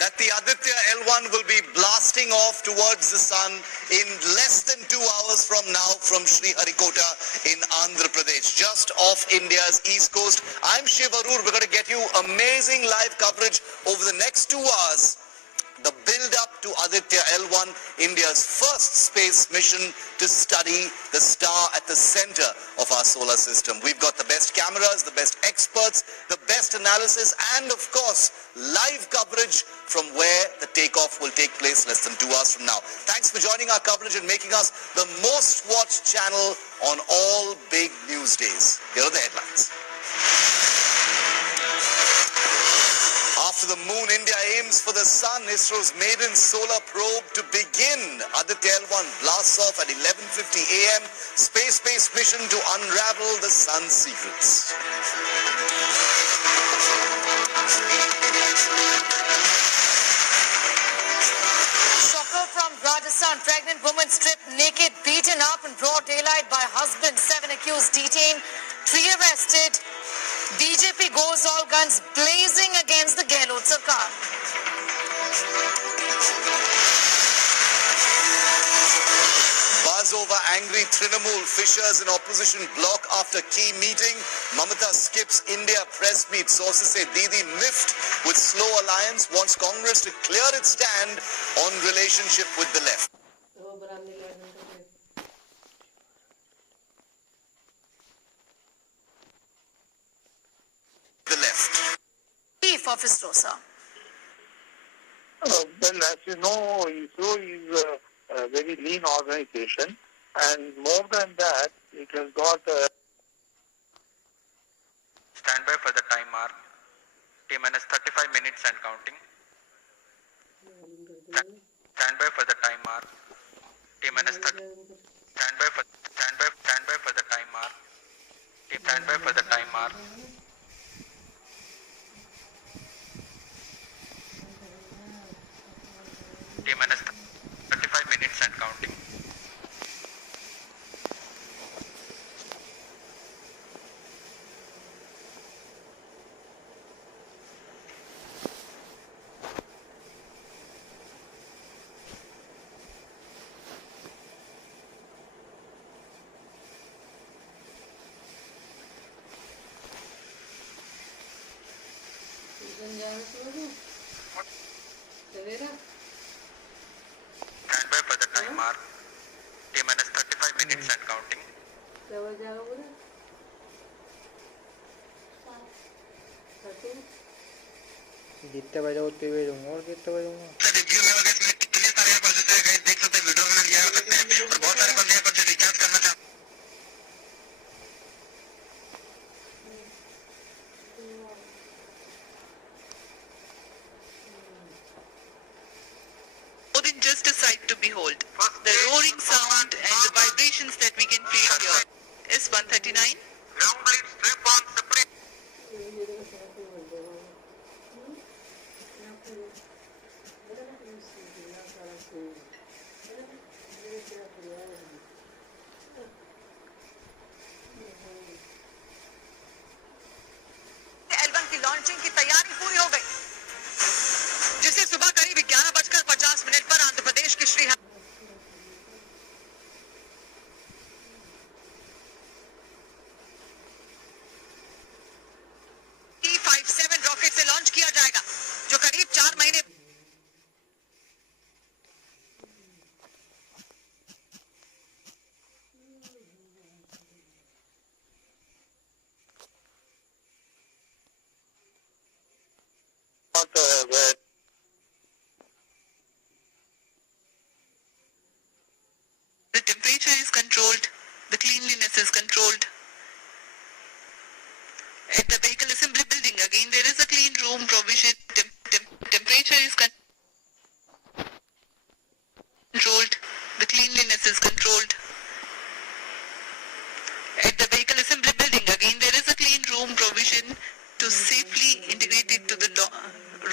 that the Aditya L1 will be blasting off towards the sun in less than 2 hours from now from Sriharikota in Andhra Pradesh, just off India's east coast. I'm Shiv Arur. We're going to get you amazing live coverage over the next 2 hours. The build-up to Aditya L1, India's first space mission to study the star at the center of our solar system. We've got the best cameras, the best experts, the best analysis, and of course, live coverage from where the takeoff will take place less than 2 hours from now. Thanks for joining our coverage and making us the most watched channel on all big news days. Here are the headlines. After the moon, India aims for the sun. ISRO's maiden solar probe to begin. Aditya L1 blasts off at 11:50 a.m. Space-based mission to unravel the sun's secrets. Shocker from Rajasthan. Pregnant woman stripped naked, beaten up in broad daylight by husband. 7 accused detained. 3 arrested. BJP goes all guns blazing against the Gehlot Sarkar. Buzz over angry Trinamool. Fishers in opposition block after key meeting. Mamata skips India press meet. Sources say Didi miffed with slow alliance, wants Congress to clear its stand on relationship with the left. Chief of ISRO, sir. Well, as you know, ISRO is a very lean organization, and more than that, it has got Stand by for the time mark. T-minus 35 minutes and counting. Stand by for the time mark. T-minus 30. Stand by for the time mark. Stand by for the time mark. T-minus 35 minutes and counting. Stand by for the time mark. T-minus 35 minutes and counting. जितने बजे उतने बजे दूंगा और कितने बजे दूंगा review में अगर इसमें कितने सारे आप देख सकते हैं वीडियो में लिया सकते हैं और बहुत सारे बंदे यहाँ पर जो रिचार्ज करना चाहते हैं more than just a sight to behold. The roaring sound and the vibrations that we can feel here. S139. Ground lead strip on separate. L1 की लॉन्चिंग की तैयारी पूरी हो गई, जिसे सुबह करीब 11:50 पर आंध्र प्रदेश के श्री E57 रॉकेट से लॉन्च किया जाएगा, जो करीब 4 महीने The temperature is controlled. The cleanliness is controlled. At the vehicle assembly building, again, there is a clean room provision. Temperature is controlled. The cleanliness is controlled. At the vehicle assembly building, again, there is a clean room provision to safely integrate it to the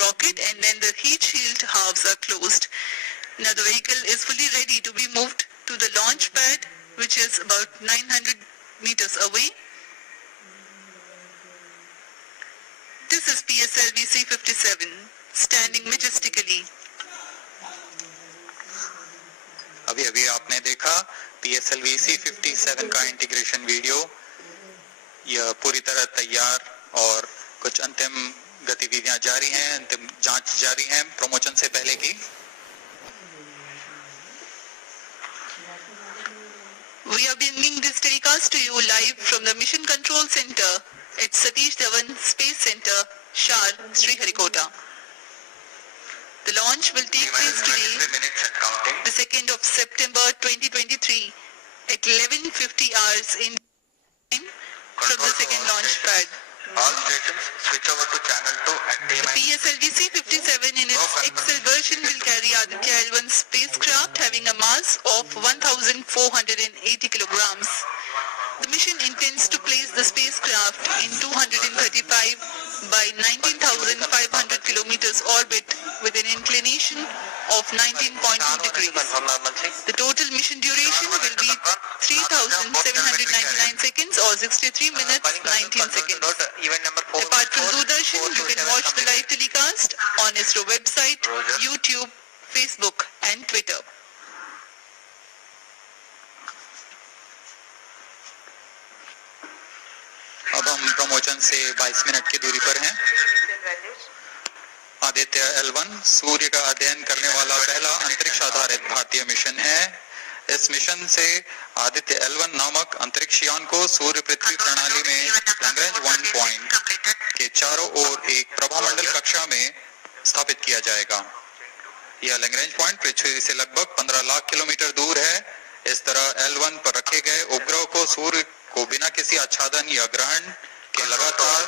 rocket, and then the heat shield halves are closed. Now the vehicle is fully ready to be moved to the launch pad, which is about 900 meters away. This is PSLV C-57, standing majestically. अभी अभी आपने देखा PSLV C57 का integration video. यह पूरी तरह तैयार और कुछ अंतिम गतिविधियां जारी हैं, अंतिम जांच जारी हैं प्रमोशन से पहले की. We are bringing this telecast to you live from the Mission Control Center at Satish Dhawan Space Center, Shar, Sriharikota. The launch will take place today, the 2nd of September 2023 at 11:50 hours in time from the second launch pad. All stations switch over to channel 2 at The PSLV C57 in its XL version will carry Aditya L1 spacecraft having a mass of 1,480 kilograms. The mission intends to place the spacecraft in 235 by 19,500 kilometers orbit with an inclination of 19.2 degrees. The total mission duration will be 3,799 seconds or 63 minutes 19 seconds. Apart from Doordarshan, you can watch the live telecast on ISRO website, YouTube, Facebook and Twitter. अब हम promotion से 22 minute की दूरी पर हैं. Aditya L1 सूर्य का अध्ययन करने वाला पहला अंतरिक्ष आधारित भारतीय मिशन है. इस मिशन से आदित्य L1 नामक अंतरिक्ष यान को सूर्य पृथ्वी प्रणाली में लैग्रेंज 1 पॉइंट के चारों ओर एक प्रभामंडल कक्षा में स्थापित किया जाएगा. यह लैग्रेंज पॉइंट पृथ्वी से लगभग 15 लाख किलोमीटर दूर है. इस तरह L1 पर रखे गए उपग्रह को सूर्य को बिना किसी आच्छादन या ग्रहण के लगातार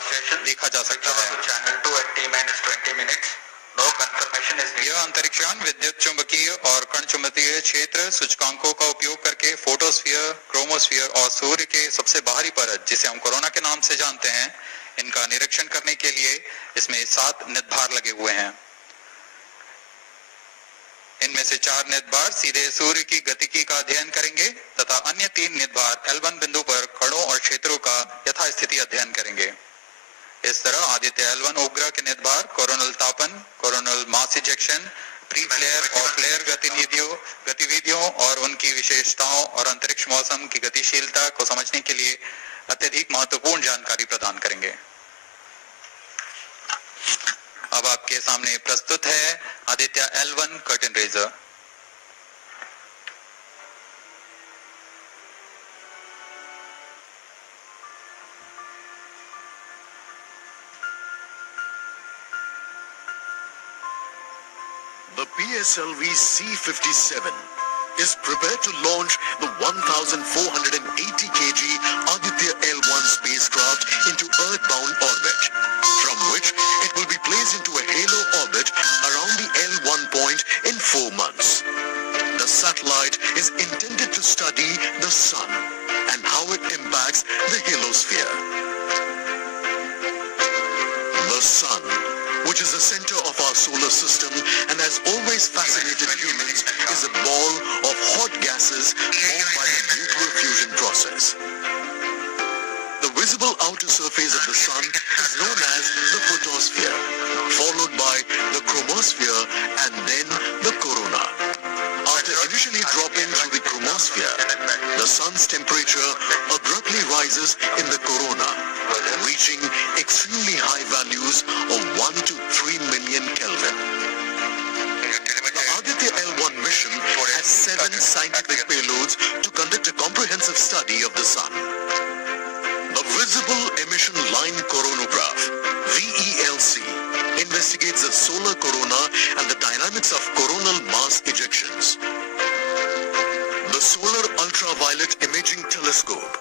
देखा जा सकता है. यह अंतरिक्ष यान विद्युत चुंबकीय और कण चुंबकीय क्षेत्र सूचकांकों का उपयोग करके फोटोस्फीयर, क्रोमोस्फीयर और सूर्य के सबसे बाहरी परत, जिसे हम कोरोना के नाम से जानते हैं, इनका निरीक्षण करने के लिए इसमें 7 निदभार लगे हुए हैं. इनमें से 4 निदभार सीधे सूर्य की गतिकी का अध्ययन करेंगे तथा अन्य 3 निदभार L1 बिंदु पर कणों और क्षेत्रों का यथास्थिति अध्ययन करेंगे. इस तरह आदित्य L1 उपग्रह के निदभार कोरोनल तापन, coronal mass ejection, pre flare और फ्लेयर गतिविधियों और उनकी विशेषताओं और अंतरिक्ष मौसम की गतिशीलता को समझने के लिए अत्यधिक महत्वपूर्ण जानकारी प्रदान करेंगे. अब आपके सामने प्रस्तुत है Aditya L1 curtain raiser. The PSLV C57 is prepared to launch the 1,480 kg Aditya L1 spacecraft into Earth-bound orbit, from which it will be placed into a halo orbit around the L1 point in 4 months. The satellite is intended to study the sun and how it impacts the halosphere. The sun, which is the center of our solar system and has always fascinated humans, is a ball of hot gases formed by the nuclear fusion process. The visible outer surface of the sun is known as the photosphere, followed by the chromosphere and then the corona. After initially dropping through the chromosphere, the sun's temperature abruptly rises in the corona, reaching extremely high values of 1 to 3 million Kelvin. The Aditya L1 mission has 7 scientific payloads to conduct a comprehensive study of the sun. The Visible Emission Line Coronagraph, VELC, investigates the solar corona and the dynamics of coronal mass ejections. The Solar Ultraviolet Imaging Telescope,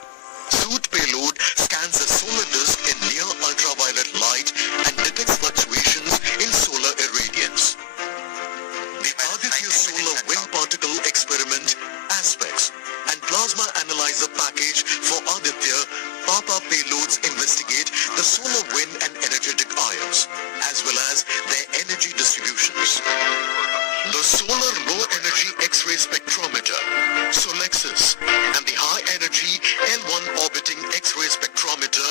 SOOT payload, scans the solar disk in near ultraviolet light and detects fluctuations in solar irradiance. The Aditya Solar Wind Particle Experiment, ASPECTS, and Plasma Analyzer Package for Aditya PAPA payloads investigate the solar wind and energetic ions, as well as their energy distributions. The Solar Low Energy X-ray Spectrometer, SOLEXIS, and the High Energy L1 Orbiting X-ray Spectrometer,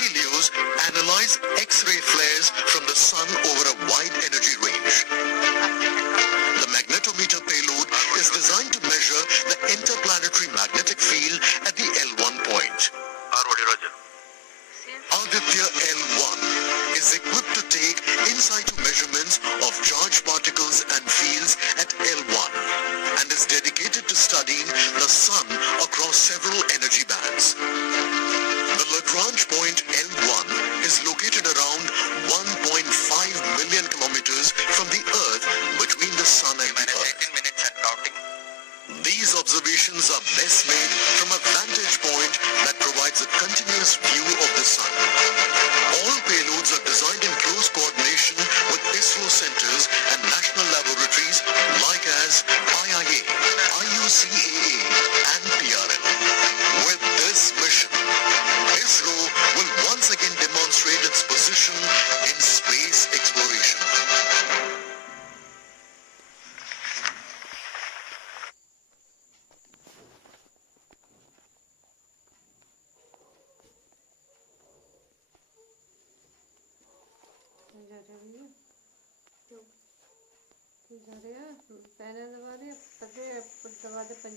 HELIOS, analyze X-ray flares from the sun over a wide energy range. charged particles and fields at L1 and is dedicated to studying the sun across several energy bands. The Lagrange point L1 is located around 1.5 million kilometers from the Earth between the sun and the Earth. 18 minutes and counting. These observations are best made from a vantage point that provides a continuous view of the sun. All payloads are designed in close coordination with ISRO centers and national laboratories like as IIA, IUCAA and PRL. With this mission, ISRO will once again demonstrate its position in space exploration. Rocket and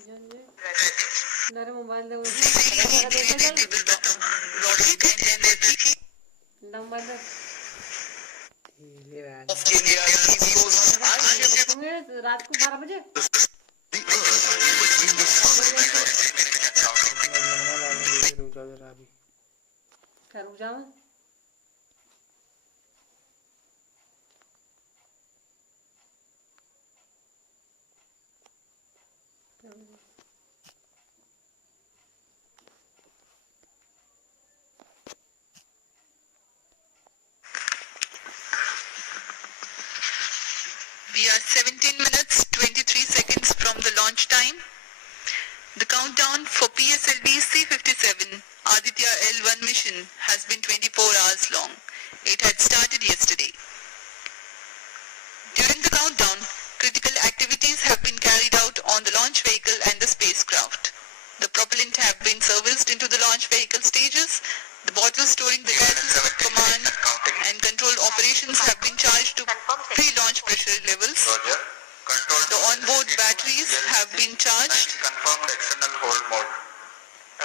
then there's the Of India's East Coast, I'm shipping रात को 12 बजे The Earth between the sun and the Earth. रुक जाओ जरा अभी क्या रुक जाऊं We are 17 minutes 23 seconds from the launch time. The countdown for PSLV C-57 Aditya L1 mission has been 24 hours long. It had started yesterday. During the countdown, critical activities have been carried out on the launch vehicle and the spacecraft. The propellant have been serviced into the launch vehicle stages. The bottles storing the gases of command and control operations have been charged to pre-launch pressure levels. Roger. Control The onboard batteries have been charged. confirmed external hold mode.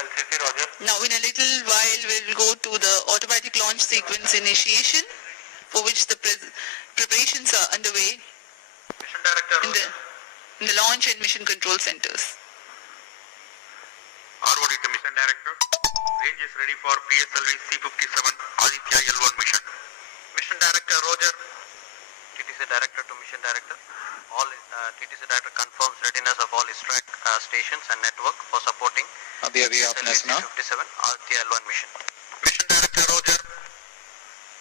LCC Roger. Now in a little while we'll go to the automatic launch sequence initiation, for which the preparations are underway Mission Director in the launch and mission control centers. ROD to Mission Director. Range is ready for PSLV C-57 Aditya L1 mission. Mission Director Roger. TTC Director to Mission Director. All TTC Director confirms readiness of all ISRAC stations and network for supporting अभी आपने सुना C-57 Aditya L1 mission. Mission Director Roger.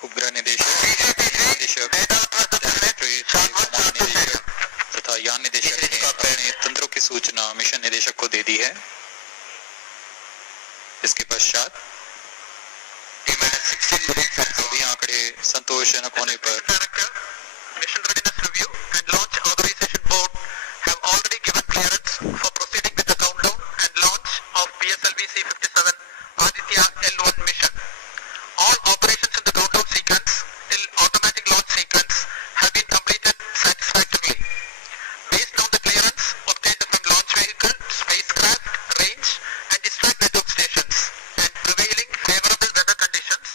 उपग्रह निदेशक निदेशक महानिदेशक तथा यान निदेशक ने अपने तंत्रों की सूचना मिशन निदेशक को दे दी है। इसके पश्चात सभी आंकड़े संतोषजनक होने पर Mission Readiness Review and Launch Authorization Board have already given clearance for proceeding with the countdown and launch of PSLV C-57 Aditya L1 mission. All operations in the countdown sequence till automatic launch sequence have been completed satisfactorily. Based on the clearance obtained from launch vehicle, spacecraft, range and distract network stations and prevailing favorable weather conditions,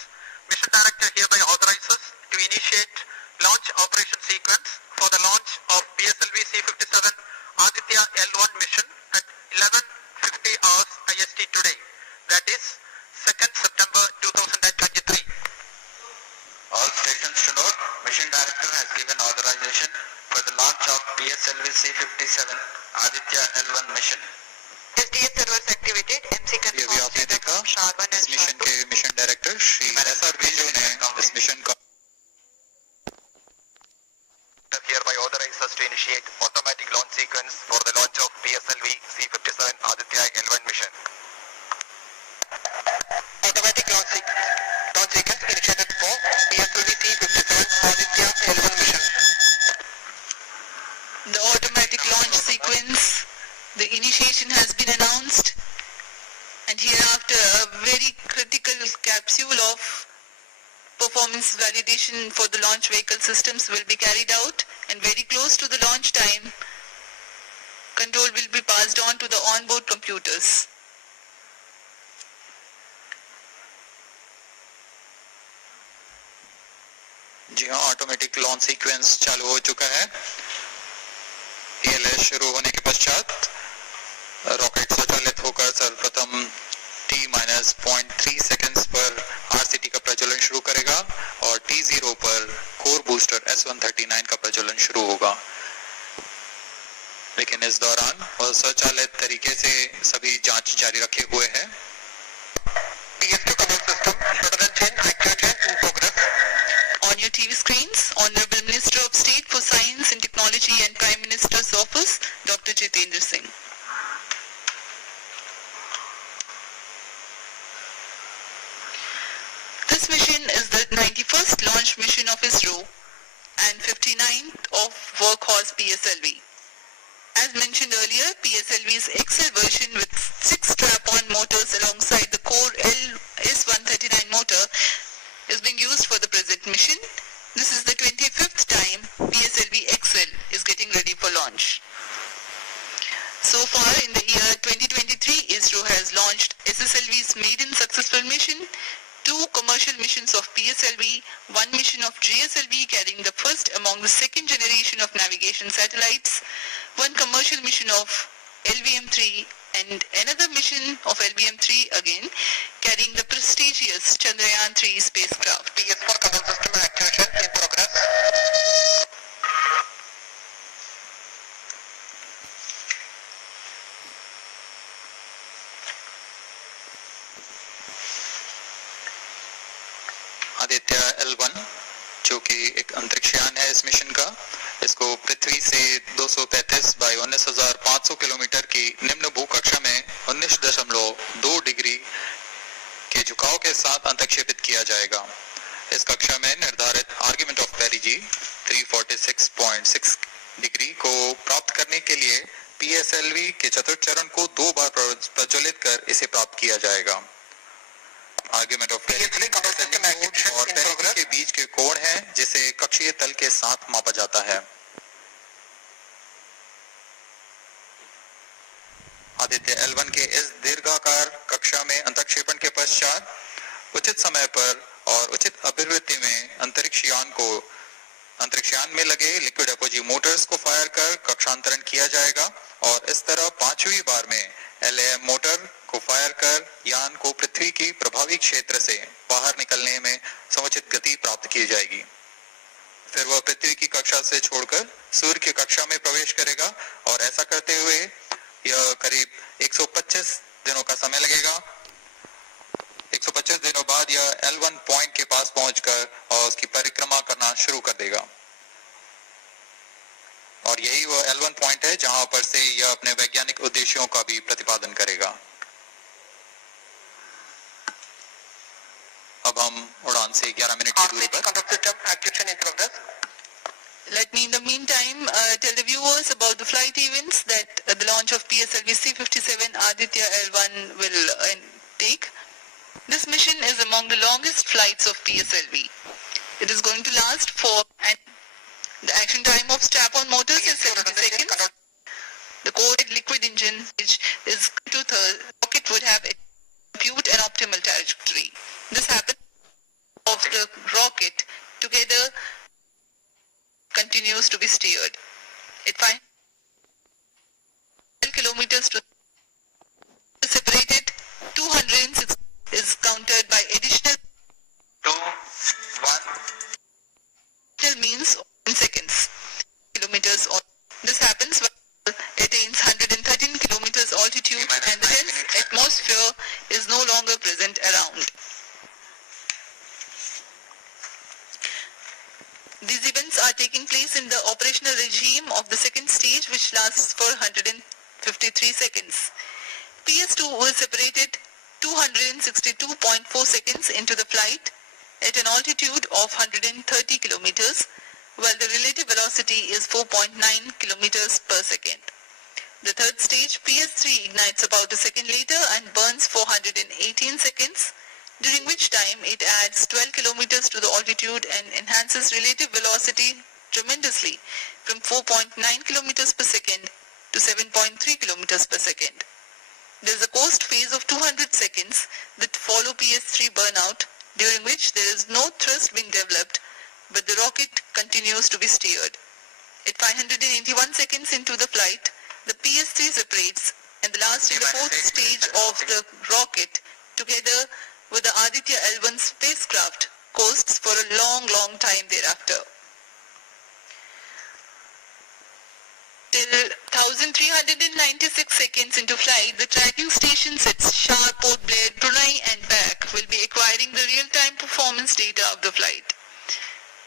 Mission Director hereby authorizes to initiate launch operation sequence for the launch of PSLV C-57 Aditya L1 mission at 11:50 hours IST today, that is 2nd September 2023. All stations to note, Mission Director has given authorization for the launch of PSLV C-57 Aditya L1 mission. SDS servers activated. MC ये भी आपने देखा इस mission के mission director Shri SRB ने इस mission का Hereby authorizes to initiate automatic launch sequence for the launch of PSLV C-57 Aditya L1 mission. Automatic launch sequence initiated for PSLV C-57 Aditya L1 mission. The automatic launch sequence, the initiation has been announced, and hereafter a very critical capsule of performance validation for the launch vehicle systems will be carried out, and very close to the launch time, control will be passed on to the onboard computers. जी हाँ, automatic launch sequence चालू हो चुका है। ELS शुरू होने के पश्चात rocket स्वचालित होकर सर्वप्रथम T-0.3 सेकंड्स पर RCT का प्रज्वलन शुरू करेगा और T0 पर कोर बूस्टर S139 का प्रज्वलन शुरू होगा। लेकिन इस दौरान वह स्वचालित तरीके से सभी जांच जारी रखे हुए है। PS2 command system, Federal chain actuator in progress. On your TV screens, Honorable Minister of State for Science and Technology and Prime Minister's Office, Dr. Jitendra Singh. This mission is the 91st launch mission of ISRO and 59th of Workhorse PSLV. As mentioned earlier, PSLV's XL version with 6 strap-on motors alongside the core S139 motor is being used for the present mission. This is the 25th time PSLV XL is getting ready for launch. So far in the year 2023, ISRO has launched SSLV's maiden successful mission, 2 commercial missions of PSLV, 1 mission of GSLV carrying the first among the second generation of navigation satellites, 1 commercial mission of LVM-3 and another mission of LVM-3 again carrying the prestigious Chandrayaan-3 spacecraft. PS4 command system activation in progress. Aditya L1 जो कि एक अंतरिक्षयान है इस mission का, इसको पृथ्वी से 235 by 19,500 kilometre की निम्न भूकक्षा में 19.2 डिग्री के झुकाव के साथ अंतक्षेपित किया जाएगा। इस कक्षा में निर्धारित आर्ग्यूमेंट ऑफ पेरिजी 346.6 डिग्री को प्राप्त करने के लिए PSLV के चतुर्थ चरण को 2 बार प्रज्वलित कर इसे प्राप्त किया जाएगा। आर्ग्यूमेंट ऑफ पेरिजी और पेरिजी के बीच के कोण है जिसे कक्षीय तल के साथ मापा जाता है। आदित्य L1 के इस दीर्घाकार कक्षा में अंतक्षेपण के पश्चात उचित समय पर और उचित अभिवृत्ति में अंतरिक्षयान में लगे लिक्विड एपोजी मोटर्स को फायर कर कक्षांतरण किया जाएगा और इस तरह 5वीं बार में LAM मोटर को फायर कर यान को पृथ्वी की प्रभावी क्षेत्र से बाहर निकलने में समुचित गति प्राप्त की जाएगी। फिर वह पृथ्वी की कक्षा से छोड़कर सूर्य की कक्षा में प्रवेश करेगा और ऐसा करते हुए यह करीब 125 दिनों का समय लगेगा। 125 दिनों बाद यह L1 पॉइंट के पास पहुंचकर और उसकी परिक्रमा करना शुरू कर देगा और यही वह L1 पॉइंट है जहां पर से यह अपने वैज्ञानिक उद्देश्यों का भी प्रतिपादन करेगा। अब हम उड़ान से 11 मिनट की दूरी पर। Let me in the meantime tell the viewers about the flight events that the launch of PSLV C-57 Aditya L1 will take. This mission is among the longest flights of PSLV. It is going to last and the action time of strap-on motors is 70 seconds. The core liquid engine which is to the rocket would have a compute an optimal trajectory. This happens of the rocket together continues to be steered. It finds 12 kilometers to separated 206 is countered by additional 2, 1. means in seconds. Kilometers. This happens when it attains 113 kilometers altitude and the dense atmosphere is no longer present around. These events are taking place in the operational regime of the second stage which lasts for 153 seconds. PS2 was separated 262.4 seconds into the flight at an altitude of 130 kilometers while the relative velocity is 4.9 kilometers per second. The third stage PS3 ignites about a second later and burns for 118 seconds, during which time it adds 12 kilometers to the altitude and enhances relative velocity tremendously from 4.9 kilometers per second to 7.3 kilometers per second. There is a coast phase of 200 seconds that follow PS3 burnout, during which there is no thrust being developed but the rocket continues to be steered. At 581 seconds into the flight, the PS3 separates and the last and the fourth stage of the rocket, together with the Aditya L1 spacecraft, coasts for a long time thereafter. Till 1396 seconds into flight, the tracking station sets Shah, Port Blair, Brunei and back will be acquiring the real-time performance data of the flight.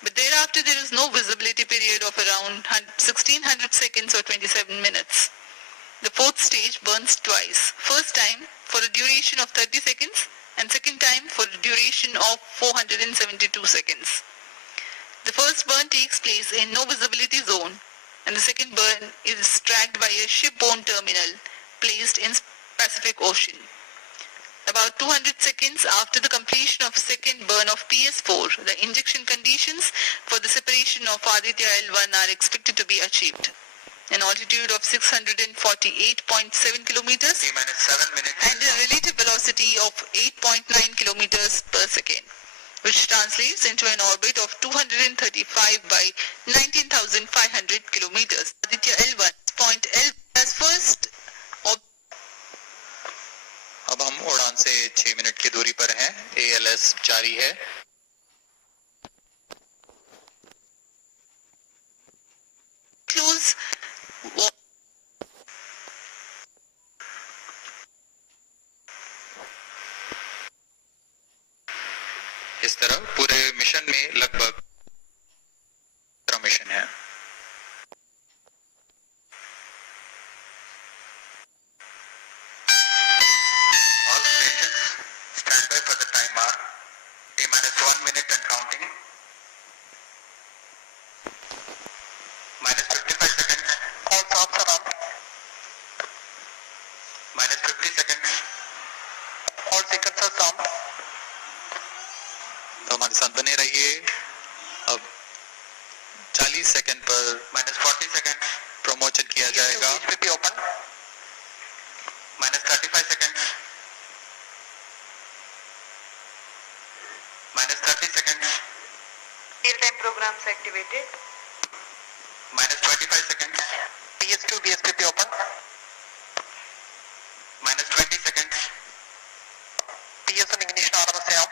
But thereafter there is no visibility period of around 1600 seconds or 27 minutes. The fourth stage burns twice. First time for a duration of 30 seconds and second time for a duration of 472 seconds. The first burn takes place in no visibility zone and the second burn is tracked by a shipborne terminal placed in Pacific Ocean. About 200 seconds after the completion of second burn of PS4, the injection conditions for the separation of Aditya L1 are expected to be achieved. An altitude of 648.7 kilometers and a relative velocity of 8.9 kilometers per second, which translates into an orbit of 235 by 19,500 kilometers. Aditya L1 point L as first. अब हम उड़ान से 6 minute की दूरी पर हैं। ALS जारी है। Close. इस तरह पूरे मिशन में लगभग 17 मिशन है। All stations stand by for the timer. T-1 minute and counting. -55 seconds. All stops are up. -50 seconds. All seconds are stopped. तो हमारे साथ बने रहिए। अब 40 सेकंड पर -40 seconds. प्रमोशन किया जाएगा। HPP open. -35 seconds. -30 seconds. Real-time programs activated. -25 seconds. PS2 VSPP open. -20 seconds. PS1 ignition RMS on.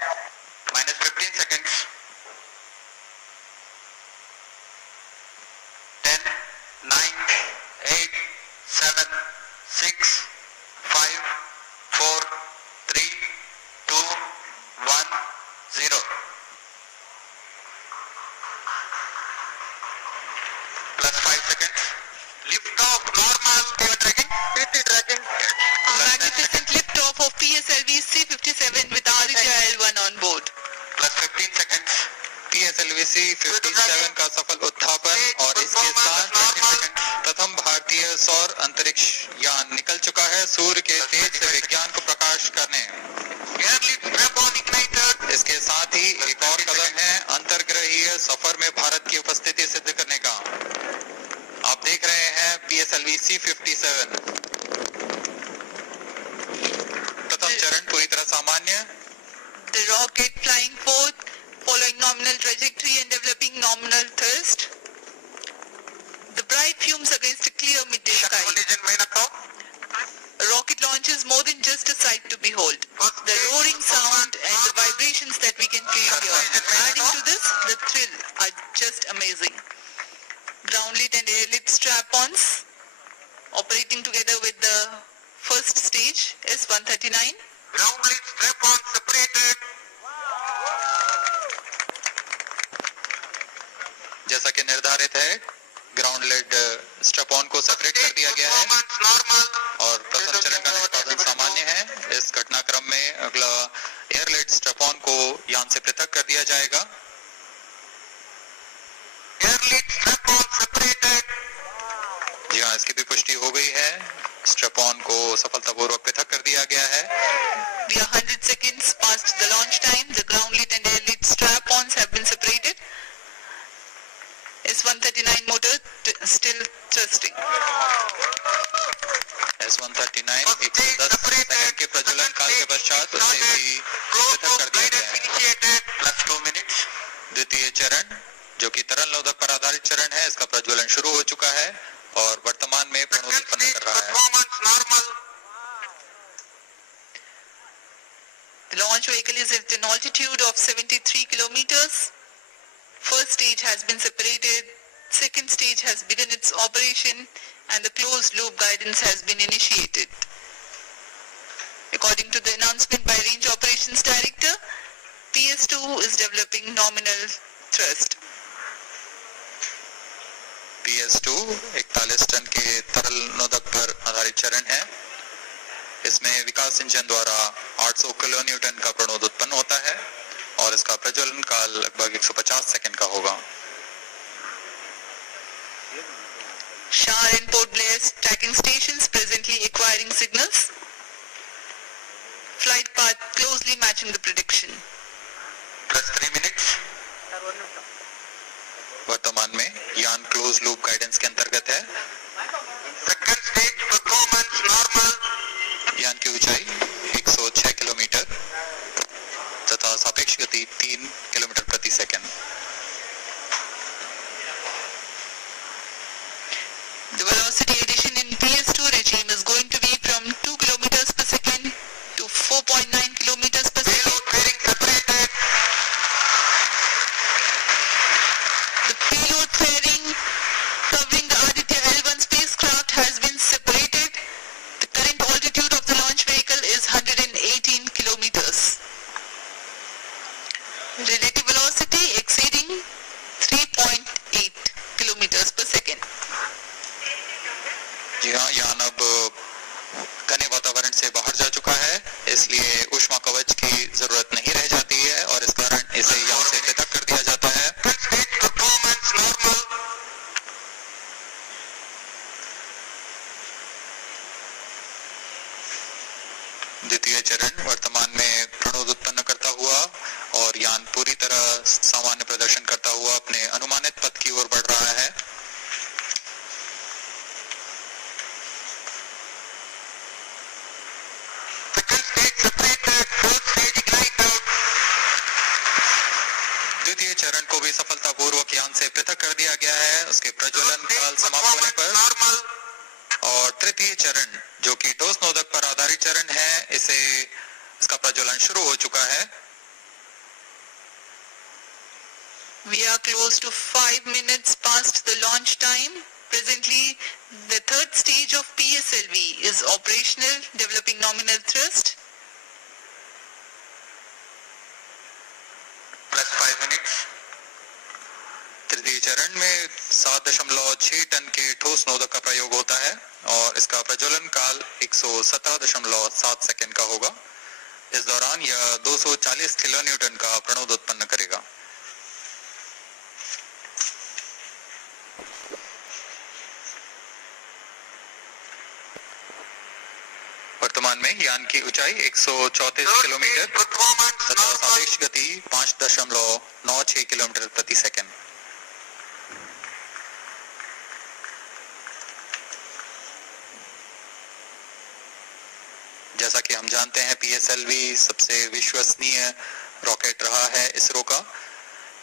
-15 seconds. 10, 9, 8, 7, 6, 5, 4, 3, 2, 1, 0. +5 seconds. Lift off normal. You are tracking. PT tracking. Magnificent lift-off of PSLV C-57 with Aditya L1 on board. +15 seconds. PSLV C-57 का सफल उत्थापन और इसके साथ प्रथम भारतीय सौर अंतरिक्ष यान निकल चुका है सूर्य के तेज से विज्ञान को प्रकाश करने। इसके साथ ही एक और कदम है अंतर्ग्रहीय सफर में भारत की उपस्थिति सिद्ध करने का। आप देख रहे हैं PSLV C-57 प्रथम चरण पूरी तरह सामान्य। The rocket flying forth, following nominal trajectory and developing nominal thrust. The bright fumes against a clear midday sky. A rocket launch is more than just a sight to behold. The roaring sound and the vibrations that we can feel here. Adding to this, the thrill are just amazing. Ground-lit and air-lit strap-ons operating together with the first stage, S-139. Ground-lit strap-on separated. जैसा कि निर्धारित है ground lead strap-on को separate कर दिया गया है और प्रथम चरण का निष्पादन सामान्य है। इस घटनाक्रम में अगला एयर लेड स्ट्रैप-ऑन को यान से पृथक कर दिया जाएगा। Air-lit strap-on separated. जी हाँ, इसकी भी पुष्टि हो गई है। स्ट्रैप-ऑन को सफलतापूर्वक पृथक कर दिया गया है। We are 100 seconds past the launch time. The ground-lit and air-lit strap-ons have been separated. S-139 motor still thrusting. S-139 110 second के प्रज्वलन काल के पश्चात उसे भी पृथक कर दिया गया है। +2 minutes. द्वितीय चरण जो कि तरल नोदक पर आधारित चरण है, इसका प्रज्वलन शुरू हो चुका है और वर्तमान में प्रणोद उत्पन्न कर रहा है। The launch vehicle is at an altitude of 73 kilometers. First stage has been separated. Second stage has begun its operation and the closed loop guidance has been initiated. According to the announcement by Range Operations Director, PS2 is developing nominal thrust. PS2 41 ton के तरल नोदक पर आधारित चरण है। इसमें विकास engine द्वारा 800 kilo Newton का प्रणोद उत्पन्न होता है और इसका प्रज्वलन काल लगभग 150 सेकंड का होगा। Shah and Port Blair tracking stations presently acquiring signals. Flight path closely matching the prediction. Plus 3 minutes. वर्तमान में यान क्लोज लूप गाइडेंस के अंतर्गत है। Second stage performance normal. यान की ऊंचाई 106 किलोमीटर तथा सापेक्ष गति 3 किलोमीटर प्रति second. The velocity addition in PS2 regime is going to be from 2 kilometers per second to 4.9 kilometers per second. Payload fairing separated. The payload fairing covering the Aditya L1 spacecraft has been separated. The current altitude of the launch vehicle is 118 kilometers. Relative velocity exceeding 3.8 kilometers per second. जी हाँ, यान अब घने वातावरण से बाहर जा चुका है, इसलिए ऊष्मा कवच की जरूरत नहीं रह जाती है और इस कारण इसे यान से पृथक कर दिया जाता है। द्वितीय चरण वर्तमान में प्रणोद उत्पन्न करता हुआ और यान पूरी तरह सामान्य प्रदर्शन करता हुआ अपने अनुमानित पथ की ओर बढ़ रहा है। द्वितीय चरण को भी सफलतापूर्वक यान से पृथक कर दिया गया है उसके प्रज्वलन काल समाप्त होने पर। और तृतीय चरण जो कि ठोस नोदक पर आधारित चरण है, इसका प्रज्वलन शुरू हो चुका है। We are close to 5 minutes past the launch time. Presently, the third stage of PSLV is operational, developing nominal thrust. Plus 5 minutes. तृतीय चरण में 7.6 टन के ठोस नोदक का प्रयोग होता है और इसका प्रज्वलन काल 117.7 सेकंड का होगा। इस दौरान यह 240 किलो न्यूटन का प्रणोद उत्पन्न करेगा। वर्तमान में यान की ऊंचाई 134 किलोमीटर तथा सापेक्ष गति 5.96 किलोमीटर प्रति सेकंड। जैसा कि हम जानते हैं PSLV सबसे विश्वसनीय रॉकेट रहा है इसरो का,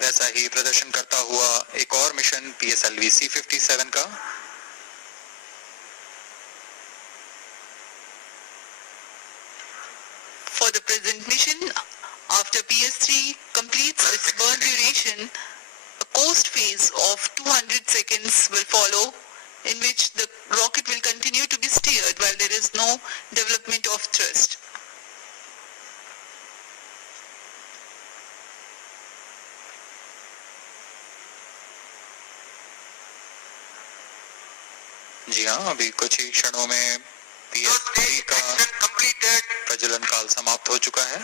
वैसा ही प्रदर्शन करता हुआ एक और मिशन PSLV C57 का। For the present mission, after PS3 completes its burn duration, a coast phase of 200 seconds will follow, in which the rocket will continue to be steered while there is no development of thrust. जी हाँ, अभी कुछ ही क्षणों में PS3 का प्रज्वलन काल समाप्त हो चुका है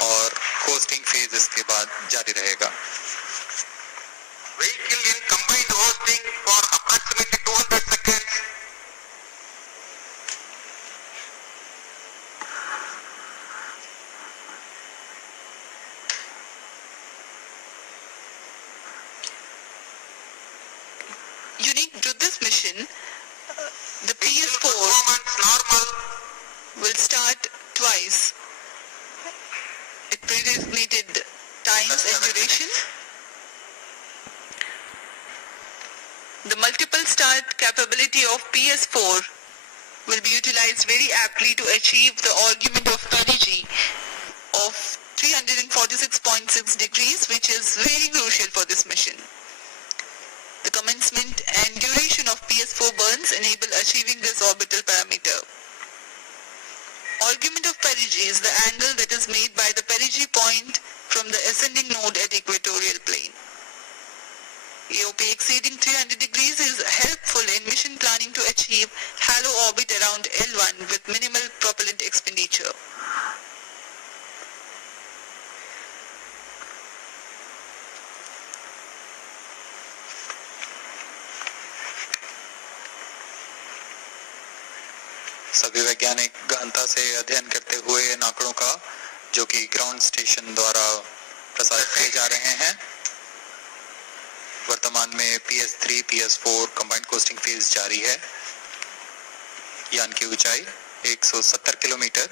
और होस्टिंग फेज इसके बाद जारी रहेगा। Vehicle in combined hosting for approximately 200 seconds. Unique to this mission, the PS4 will start twice at predesignated times and duration. The multiple start capability of PS4 will be utilized very aptly to achieve the argument of perigee of 346.6 degrees, which is very crucial for this mission. The commencement and duration of PS4 burns enable achieving this orbital parameter. Argument of perigee is the angle that is made by the perigee point from the ascending node at equatorial plane. AOP exceeding 300 degrees is helpful in mission planning to achieve halo orbit around L1 with minimal propellant expenditure. सभी वैज्ञानिक गहनता से अध्ययन करते हुए इन आंकड़ों का जो कि ग्राउंड स्टेशन द्वारा प्रसारित किए जा रहे हैं। वर्तमान में PS3, PS4 combined costing phase जारी है। यान की ऊंचाई 170 किलोमीटर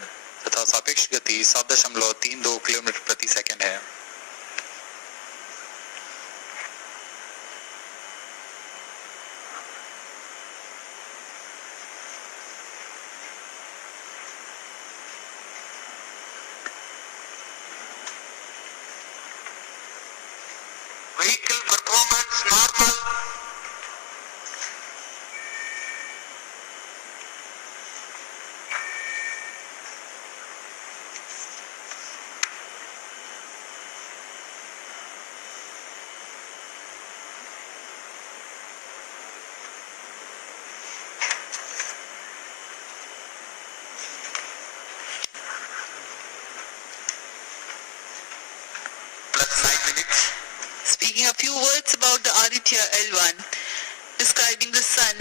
तथा सापेक्ष गति 7.32 किलोमीटर प्रति सेकंड है। Vehicle performance normal. Plus 9 minutes. Speaking a few words about the Aditya L1, describing the sun,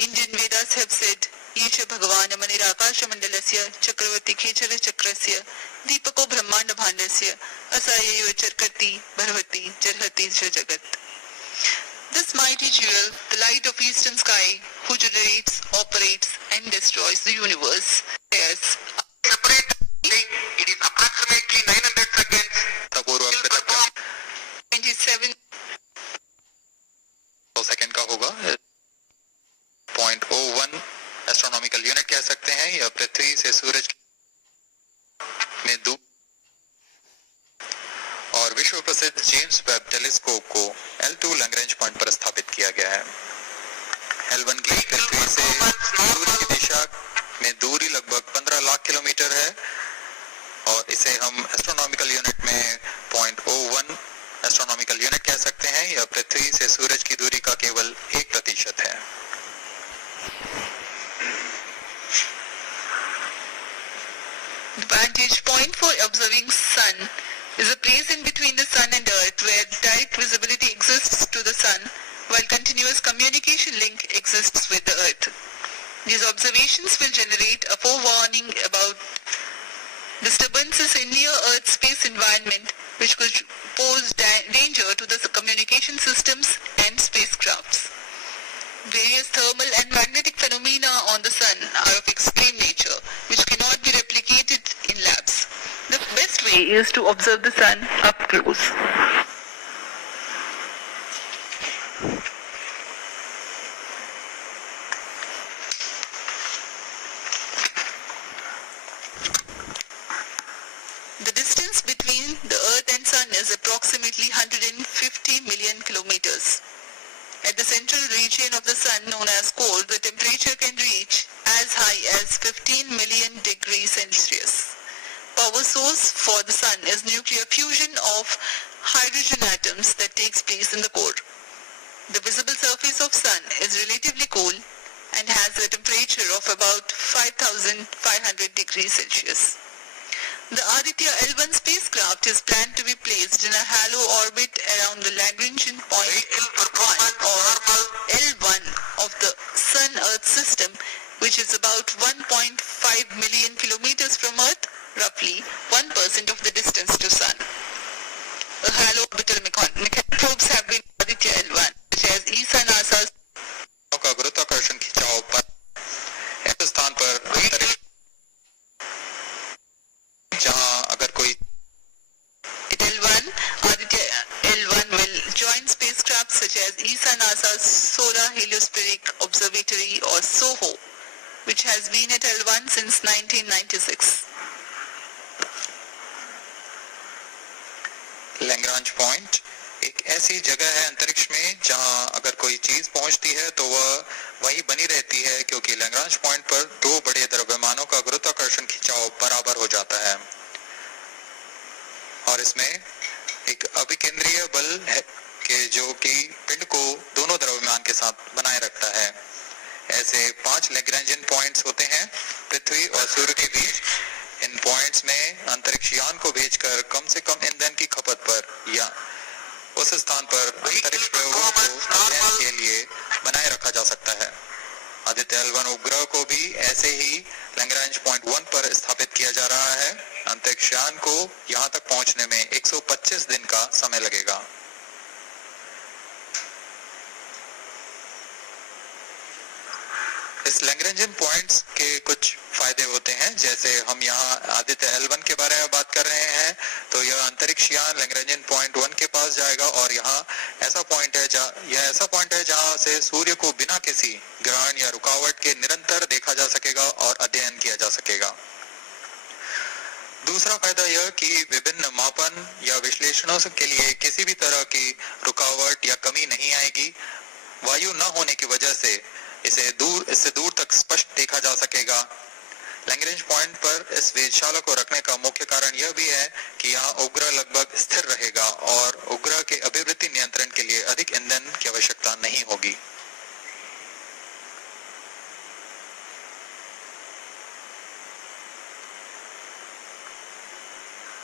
Indian Vedas have said, Isha Bhagavan Manirakash Mandalasya Chakravarti Khechara Chakrasya Deepako Brahmanda Bhandasya Asaya Charkati Bharvati Charhati Jagat. This mighty jewel, the light of eastern sky, who generates, operates and destroys the universe. Yes. Separate link, it is approximately 900 seconds. पूर्व Will perform 27 second का होगा। 0.01 astronomical unit कह सकते हैं। यह पृथ्वी से सूरज में दूर और विश्व प्रसिद्ध जेम्स वेब टेलीस्कोप को L2 लैग्रेंज पॉइंट पर स्थापित किया गया है। L1 की पृथ्वी से सूर्य की दिशा में दूरी लगभग 15 लाख किलोमीटर है और इसे हम एस्ट्रोनॉमिकल यूनिट में 0.01 एस्ट्रोनॉमिकल यूनिट कह सकते हैं। यह पृथ्वी से सूरज की दूरी का केवल 1% है। The vantage point for observing sun is a place in between the sun and earth where direct visibility exists to the sun while continuous communication link exists with the earth. These observations will generate a forewarning about disturbances in near earth space environment which could pose danger to the communication systems and spacecrafts. Various thermal and magnetic phenomena on the sun are of extreme nature, which cannot be replicated in labs. The best way is to observe the sun up close. The distance between the Earth and Sun is approximately 150 million kilometers. At the central region of the Sun, known as core, the temperature can reach as high as 15 million degrees Celsius. Power source for the Sun is nuclear fusion of hydrogen atoms that takes place in the core. The visible surface of Sun is relatively cool and has a temperature of about 5,500 degrees Celsius. The Aditya L1 spacecraft is planned to be placed in a halo orbit around the Lagrangian point or L1 of the Sun-Earth system, which is about 1.5 million kilometers from Earth, roughly 1% of the distance to Sun. A halo orbital mechanical probes have been Aditya L1, such as ESA NASA's का गुरुत्वाकर्षण खिंचाव पर ऐसे स्थान पर अंतरिक्ष जहां अगर कोई L1, Aditya L1 will join spacecraft such as ESA NASA Solar Heliospheric Observatory or SOHO, which has been at L1 since 1996. Lagrange point एक ऐसी जगह है अंतरिक्ष में जहां अगर कोई चीज पहुंचती है तो वह वहीं बनी रहती है, क्योंकि लैग्रांज पॉइंट पर दो बड़े द्रव्यमानों का गुरुत्वाकर्षण खिंचाव बराबर हो जाता है और इसमें एक अभिकेंद्रीय बल है कि जो कि पिंड को दोनों द्रव्यमान के साथ बनाए रखता है। ऐसे 5 लैग्रांजियन पॉइंट्स होते हैं पृथ्वी और सूर्य के बीच। इन पॉइंट्स में अंतरिक्ष यान को भेजकर कम से कम ईंधन की खपत पर या उस स्थान पर अंतरिक्ष प्रयोगों को अध्ययन के लिए बनाए रखा जा सकता है। आदित्य L1 उपग्रह को भी ऐसे ही लैग्रांज पॉइंट 1 पर स्थापित किया जा रहा है। अंतरिक्ष यान को यहां तक पहुंचने में 125 दिन का समय लगेगा। इस लैग्रांजियन पॉइंट्स के कुछ फायदे होते हैं, जैसे हम यहाँ आदित्य L1 के बारे में बात कर रहे हैं तो यह अंतरिक्ष यान लैग्रांजियन पॉइंट 1 के पास जाएगा और यहाँ ऐसा पॉइंट है जहाँ से सूर्य को बिना किसी ग्रहण या रुकावट के निरंतर देखा जा सकेगा और अध्ययन किया जा सकेगा। दूसरा फायदा यह कि विभिन्न मापन या विश्लेषणों के लिए किसी भी तरह की रुकावट या कमी नहीं आएगी। वायु न होने की वजह से इससे दूर तक स्पष्ट देखा जा सकेगा। लैग्रांज पॉइंट पर इस वेधशाला को रखने का मुख्य कारण यह भी है कि यहाँ उपग्रह लगभग स्थिर रहेगा और उपग्रह के अभिवृद्धि नियंत्रण के लिए अधिक ईंधन की आवश्यकता नहीं होगी।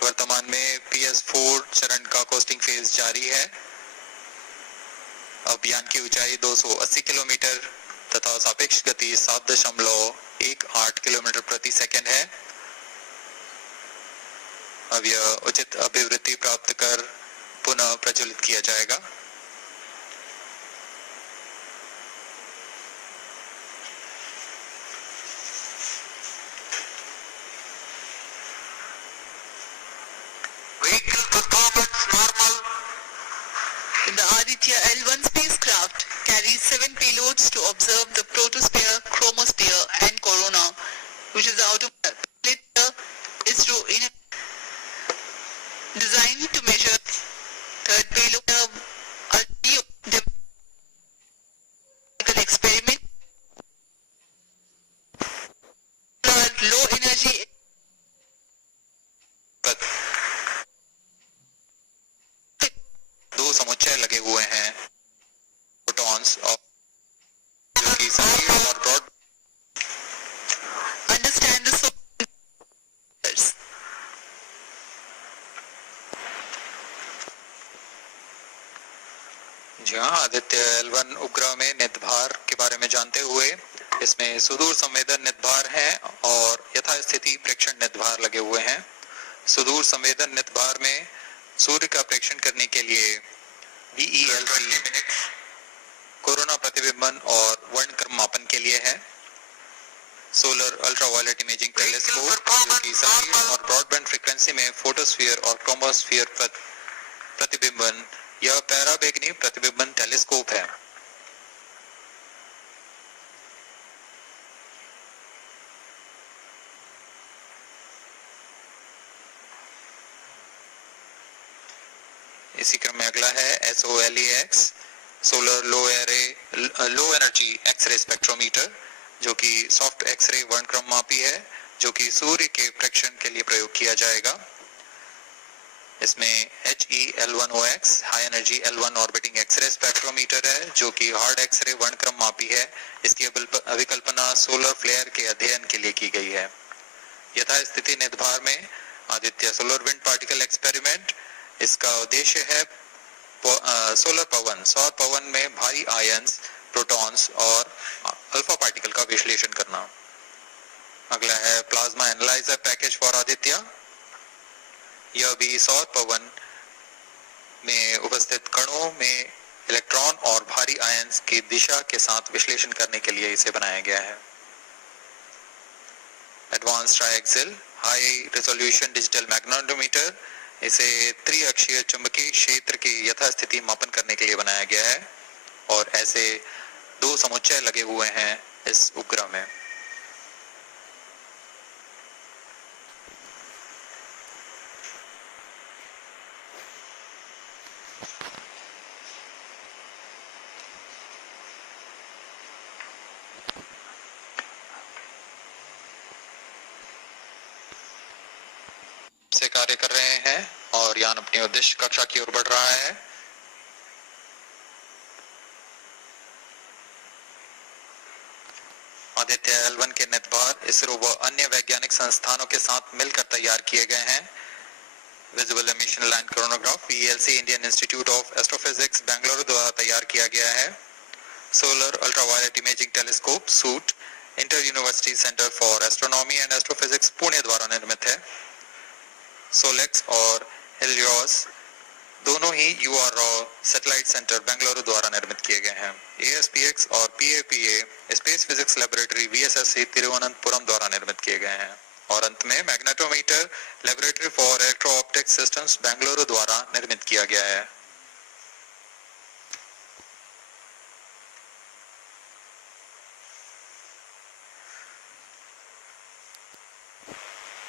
वर्तमान में PS4 चरण का कोस्टिंग फेज जारी है। अब यान की ऊंचाई 280 किलोमीटर तथा सापेक्ष गति 7.18 किलोमीटर प्रति सेकंड है। अब यह उचित अभिवृद्धि प्राप्त कर पुनः प्रज्वलित किया जाएगा। Vehicle performance normal. The Aditya L1 spacecraft carries 7 payloads to observe the protosphere, chromosphere and corona, which is the outer layer ISRO designed to measure. Third payload experiment low energy दो समुच्चय लगे हुए हैं फोटॉन्स और जो कि सही और ब्रॉड understand the source. जहां आदित्य L1 उपग्रह में नितभार के बारे में जानते हुए इसमें सुदूर संवेदन नितभार है और यथास्थिति प्रेक्षण नितभार लगे हुए हैं। सुदूर संवेदन नितभार में सूर्य का प्रेक्षण करने के लिए VELC कोरोना प्रतिबिंबन और वर्णक्रम मापन के लिए है। सोलर अल्ट्रावायलेट इमेजिंग टेलीस्कोप जो कि सभी और ब्रॉडबैंड फ्रीक्वेंसी में फोटोस्फीयर और क्रोमोस्फीयर प्रतिबिंबन यह पैराबैंगनी प्रतिबिंबन टेलीस्कोप है। इसी क्रम में अगला है SOLEX solar low energy x-ray spectrometer जो कि सॉफ्ट एक्सरे वर्णक्रम मापी है जो कि सूर्य के प्रेक्षण के लिए प्रयोग किया जाएगा। इसमें HEL1OX high energy L1 orbiting x-ray spectrometer है जो कि हार्ड एक्सरे वर्णक्रम मापी है। इसकी अभिकल्पना सोलर फ्लेयर के अध्ययन के लिए की गई है। यथास्थिति नितभार में Aditya solar wind particle experiment, इसका उद्देश्य है सोलर पवन सौर पवन में भारी आयंस, प्रोटॉन्स और अल्फा पार्टिकल का विश्लेषण करना। अगला है plasma analyser package for Aditya. यह भी सौर पवन में उपस्थित कणों में इलेक्ट्रॉन और भारी आयंस की दिशा के साथ विश्लेषण करने के लिए इसे बनाया गया है। Advance triaxial high resolution digital magnetometer, इसे त्रिअक्षीय चुंबकीय क्षेत्र की यथास्थिति मापन करने के लिए बनाया गया है। और ऐसे 2 समुच्चय लगे हुए हैं इस उपग्रह में। से कार्य कर रहे हैं और यान अपनी उद्देश्य कक्षा की ओर बढ़ रहा है। आदित्य L1 के नेतबार इसरो व अन्य वैज्ञानिक संस्थानों के साथ मिलकर तैयार किए गए हैं। Visible emission line chronograph VLC Indian institute of astrophysics Bengaluru द्वारा तैयार किया गया है। Solar ultraviolet imaging telescope suit inter university centre for astronomy and astrophysics Pune द्वारा निर्मित है। सोलेक्स और हेलियोस दोनों ही URO सैटेलाइट सेंटर बेंगलुरु द्वारा निर्मित किए गए हैं। ASPX और PAPA space physics laboratory VSSC Thiruvananthapuram द्वारा निर्मित किए गए हैं। और अंत में magnetometer laboratory for electro optic systems Bengaluru द्वारा निर्मित किया गया है।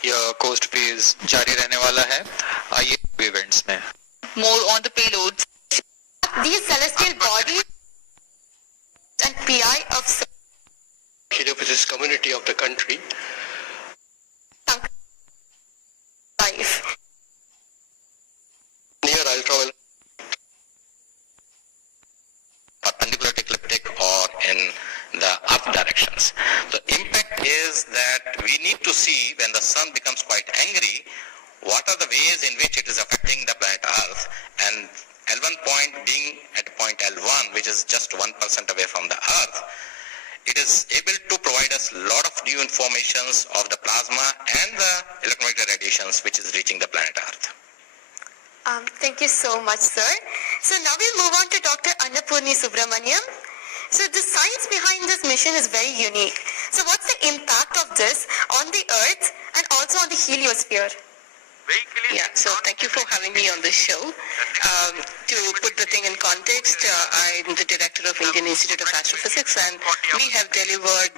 यह कोस्ट फेज जारी रहने वाला है। आइए इवेंट्स में More on the payloads. These celestial bodies and PI of Geophysics community of the country. life. Near ultraviolet. Perpendicular to ecliptic or in the up directions. The impact is that we need to see when the sun becomes quite angry, what are the ways in which it is affecting the planet Earth, and L1 point being at point L1, which is just 1% away from the Earth, it is able to provide us a lot of new informations of the plasma and the electromagnetic radiations which is reaching the planet Earth. Thank you so much, sir. So now we'll move on to Dr. Annapurni Subramaniam. So the science behind this mission is very unique. So what's the impact of this on the Earth and also on the heliosphere? Yeah, so thank you for having me on this show. To put the thing in context, I'm the director of Indian Institute of Astrophysics, and we have delivered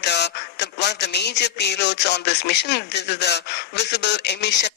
one of the major payloads on this mission. This is the visible emission.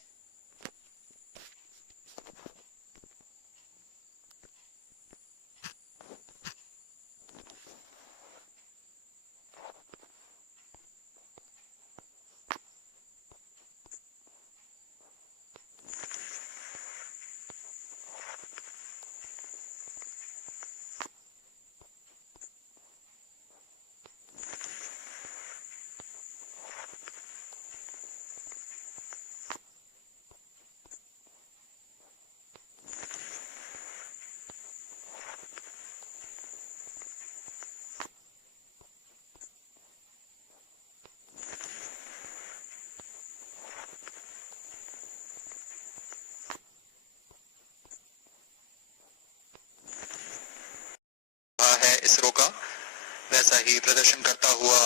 है इसरो का, वैसा ही प्रदर्शन करता हुआ